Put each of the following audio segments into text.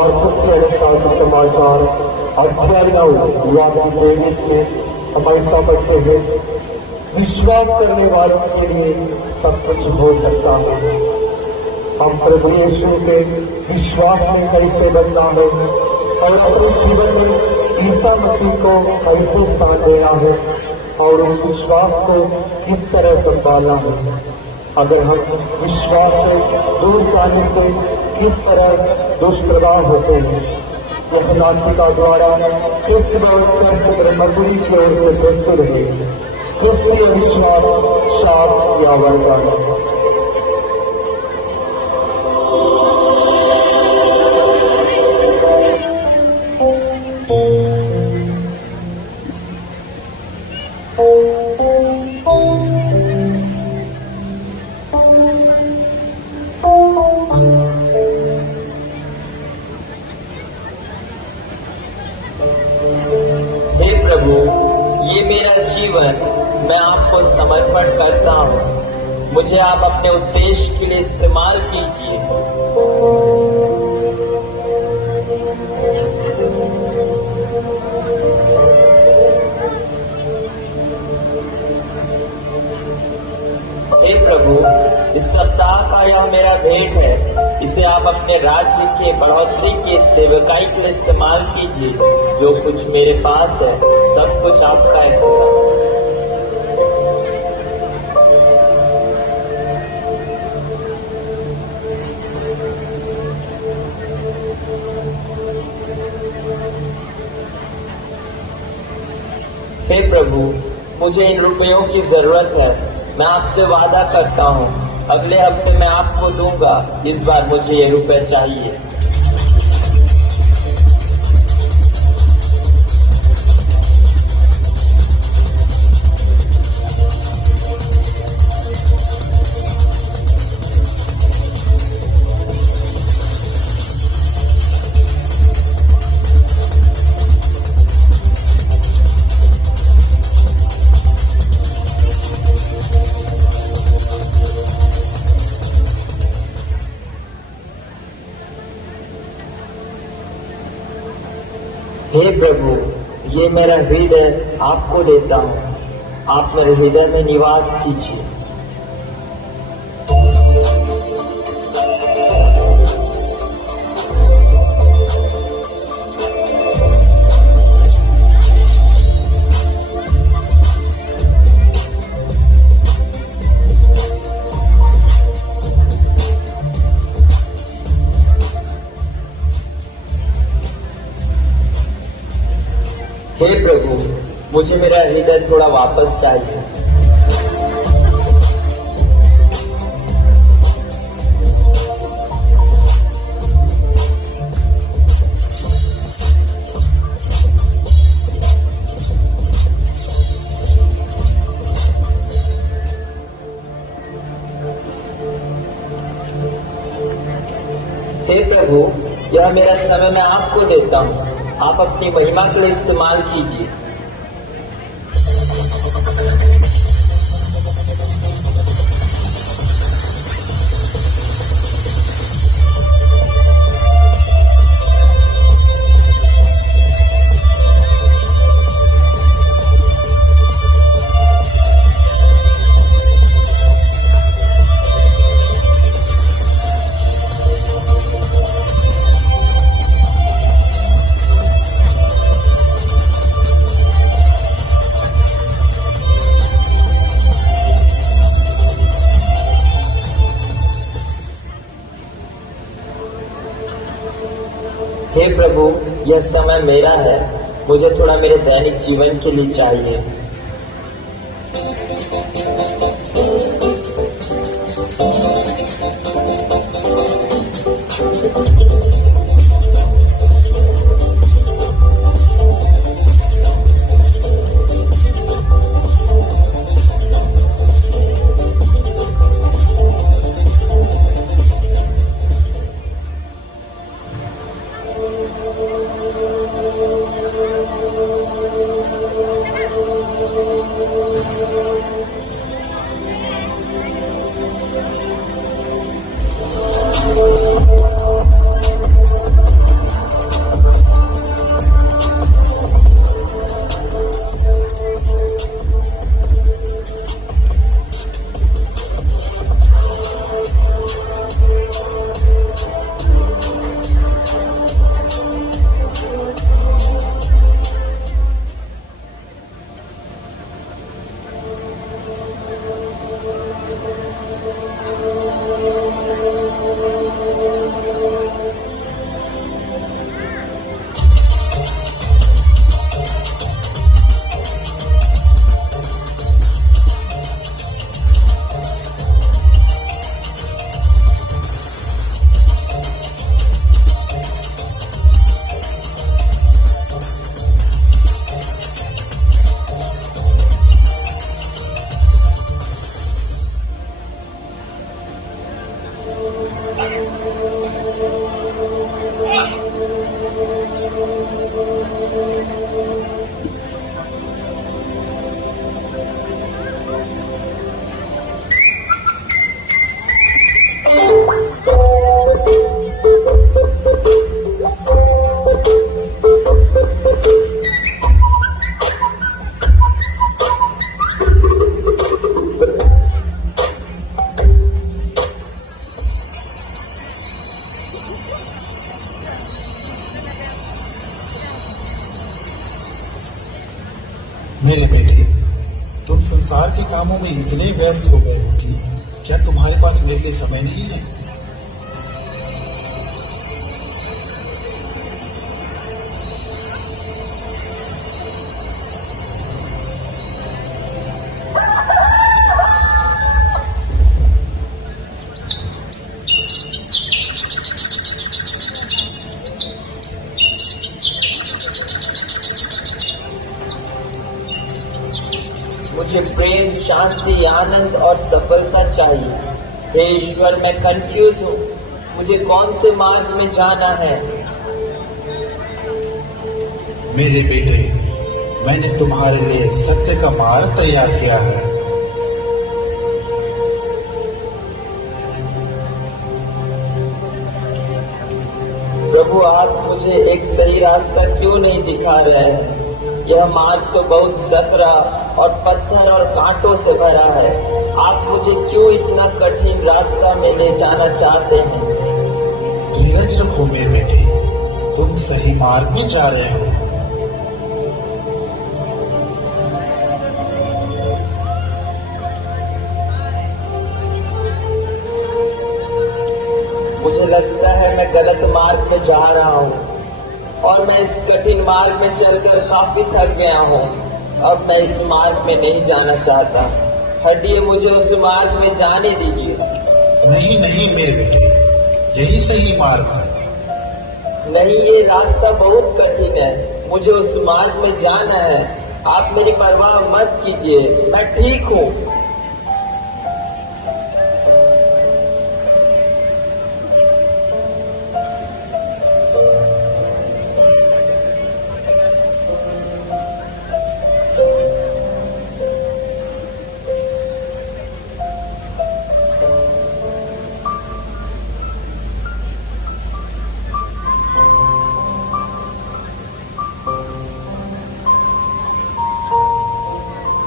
मार्कुस के अनुसार समाचार अध्याय 9 वाक्य 23 में हम ऐसा पढ़ते हैं, विश्वास करने वालों के लिए सब कुछ हो सकता है। हम प्रभु यीशु के विश्वास में कैसे बनना है और अपने जीवन में ईसा मसीह को कैसे स्थान देना है और उस विश्वास को किस तरह संभालना है। अगर हम विश्वास से दूर जाने से किस तरह दुष्प्रभाव होते हैं, यह नास्तिका द्वारा किस व्यवस्था मजबूरी की ओर से प्रस्तुत है, क्रिस्तीय विश्वास शाप या वरदान। हे प्रभु, ये मेरा जीवन मैं आपको समर्पण करता हूँ। मुझे आप अपने उद्देश्य के लिए इस्तेमाल कीजिए। हे प्रभु, इस सप्ताह का यह मेरा भेंट है, इसे आप अपने राज्य के बढ़ोतरी के सेवकाई के लिए इस्तेमाल कीजिए। जो कुछ मेरे पास है सब कुछ आपका है। हे प्रभु, मुझे इन रुपयों की जरूरत है। मैं आपसे वादा करता हूँ अगले हफ्ते मैं आपको दूंगा। इस बार मुझे ये रुपए चाहिए। हे प्रभु, ये मेरा हृदय आपको देता हूँ। आप मेरे हृदय में निवास कीजिए। हे प्रभु, मुझे मेरा हृदय थोड़ा वापस चाहिए। हे प्रभु, यह मेरा समय मैं आपको देता हूँ। आप अपनी महिमा के लिए इस्तेमाल कीजिए। हे प्रभु, यह समय मेरा है। मुझे थोड़ा मेरे दैनिक जीवन के लिए चाहिए। मेरे बेटे, तुम संसार के कामों में इतने व्यस्त हो गए हो कि क्या तुम्हारे पास मेरे लिए समय नहीं है? मुझे प्रेम, शांति, आनंद और सफलता चाहिए। हे ईश्वर, मैं कंफ्यूज हूँ। मुझे कौन से मार्ग में जाना है? मेरे बेटे, मैंने तुम्हारे लिए सत्य का मार्ग तैयार किया है। प्रभु, आप मुझे एक सही रास्ता क्यों नहीं दिखा रहे हैं? यह मार्ग तो बहुत सकरा और पत्थर और कांटों से भरा है। आप मुझे क्यों इतना कठिन रास्ता में ले जाना चाहते हैं? धीरज रखो मेरे बेटे, तुम सही मार्ग में जा रहे हो। मुझे लगता है मैं गलत मार्ग में जा रहा हूँ और मैं इस कठिन मार्ग में चलकर काफी थक गया हूँ। अब मैं इस मार्ग में नहीं जाना चाहता। हटिए, मुझे उस मार्ग में जाने दीजिए। नहीं नहीं मेरे बेटे, यही सही मार्ग है। नहीं, ये रास्ता बहुत कठिन है। मुझे उस मार्ग में जाना है। आप मेरी परवाह मत कीजिए, मैं ठीक हूँ।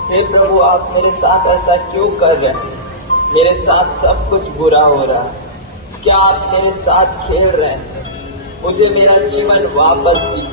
हे प्रभु, आप मेरे साथ ऐसा क्यों कर रहे हैं? मेरे साथ सब कुछ बुरा हो रहा है। क्या आप मेरे साथ खेल रहे हैं? मुझे मेरा जीवन वापस दीजिए।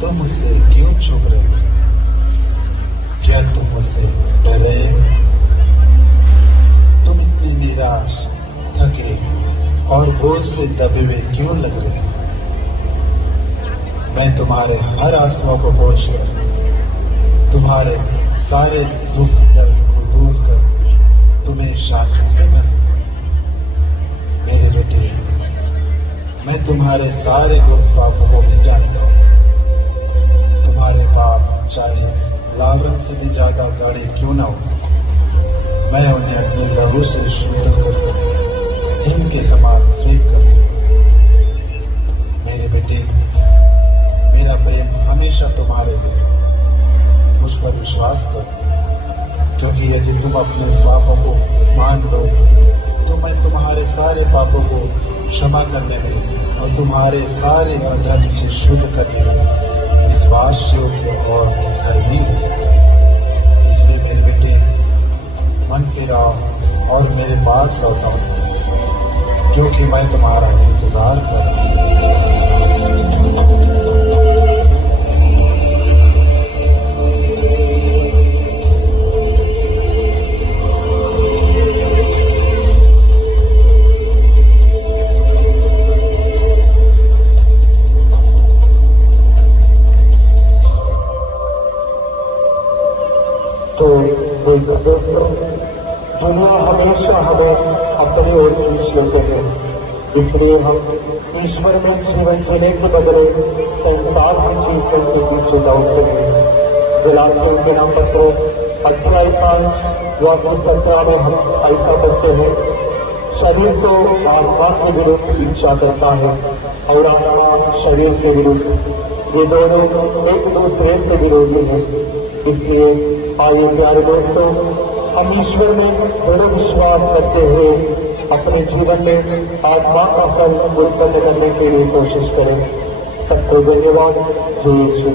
तुम मुझसे क्यों छुप रहे हो? क्या तुम मुझसे डरे? तुम इतने निराश, थके और बोझ से दबे हुए क्यों लग रहे हो? मैं तुम्हारे हर आंसुओं को पोंछकर, तुम्हारे सारे दुख दर्द को दूर कर तुम्हें शांति से भर दूंगा। मेरे बेटे, तुम्हारे सारे गुण पापों को भी जानता हूँ। तुम्हारे पाप चाहे लावण से भी ज्यादा गाढ़े क्यों ना हो, मैं उन्हें अपने लहू से शुद्ध कर हिम के समान श्वेत कर दूँ। मेरे बेटे, मेरा प्रेम हमेशा तुम्हारे लिए, मुझ पर विश्वास करो, क्योंकि यदि तुम अपने पापों को मान लो तो मैं तुम्हारे सारे पापों को क्षमा करने में और तुम्हारे सारे अधर्म से शुद्ध करने में विश्वास योग्य और धर्मी हूँ। इसलिए मेरे बेटे, मन फिराओ और मेरे पास लौटाओ, क्योंकि मैं तुम्हारा इंतजार कर रहा हूँ। तो दोस्तों, दुनिया हमेशा हमें अपनी ओर खींच लेते हैं, इसलिए हम ईश्वर में जीवन जीने के बदले संसार में जीवन के पीछे दौड़ते हैं। गलातियों के नाम पत्र अध्याय 5 वाक्य 17 में हम ऐसा करते हैं, शरीर तो आत्मा के विरुद्ध इच्छा करता है और आत्मा शरीर के विरुद्ध, ये दोनों एक दूसरे के विरोधी हैं। इसलिए आइए प्यारे दोस्तों, हम ईश्वर में दृढ़ विश्वास करते हुए अपने जीवन में आत्मा का फल उत्पन्न करने के लिए कोशिश करें। सबको धन्यवाद। जय यीशु।